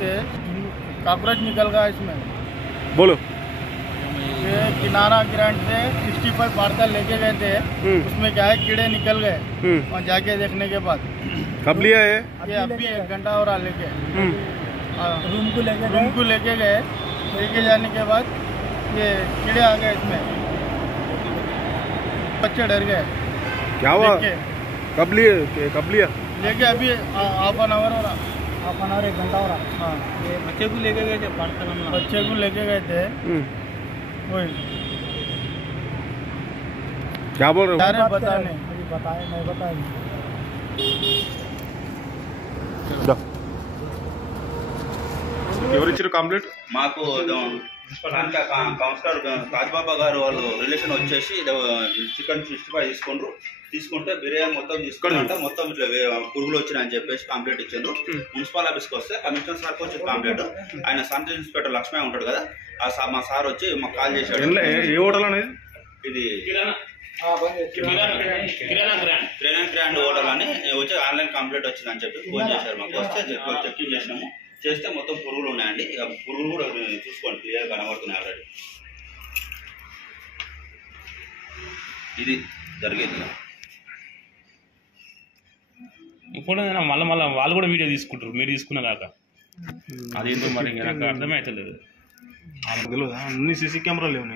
से कॉकरोच निकल गया इसमें। बोलो। ये किनारा ग्रांट से 65 पार्सल लेके गए थे, उसमें क्या है कीड़े निकल गए वहाँ जाके देखने के बाद। कब लिया है ये अभी 1 घंटा हो रहा लेके रूम को लेके गए। लेके जाने के बाद ये कीड़े आ गए इसमें, बच्चे डर गए। क्या हुआ? कब लिया लेके अभी हाफ एन आवर हो रहा, 1 घंटा हो रहा। हाँ ये बच्चे को लेके गए थे, बच्चे को लेके गए थे। वही क्या बोल रहे हो? बताने बताए नहीं बताए। ఎవరు ఇచ్చారు కంప్లీట్? మాకు కౌన్సిలర్ రాజ్బాబా గారు వాళ్ళు రిలేషన్ వచ్చేసి చికెన్ 65 తీసుకుంటే బిర్యానీ మొత్తం తీసుకుంటే మొత్తం ఇట్లా పురుగులు వచ్చినాయని చెప్పేసి కంప్లైంట్ ఇచ్చిండ్రు. మున్సిపల్ ఆఫీస్కి వస్తే కమిషనర్ సార్కి వచ్చి కంప్లైంట్, ఆయన సబ్ ఇన్స్పెక్టర్ లక్ష్మీ ఉంటాడు కదా, మా సార్ వచ్చి మాకు కాల్ చేశాడు. ఏ హోటల్ అనేది? ఇది కిరాణా గ్రాండ్ హోటల్ అని వచ్చి ఆన్లైన్ కంప్లైంట్ వచ్చిందని చెప్పి ఫోన్ చేశారు. మాకు వస్తే చెక్కింగ్ చేసినాము. చేస్తే మొత్తం పురుగులు ఉన్నాయండి. ఇక పురుగులు కూడా చూసుకోండి, క్లియర్ కనబడుతున్నాయి ఆల్రెడీ. ఇది జరిగేది. ఇంకోటి మళ్ళీ వాళ్ళు కూడా వీడియో తీసుకుంటారు, మీరు తీసుకున్నా కాక. అదేంటో మరి నాకు అర్థమే అవుతలేదు. అన్ని సీసీ కెమెరాలు లేవు.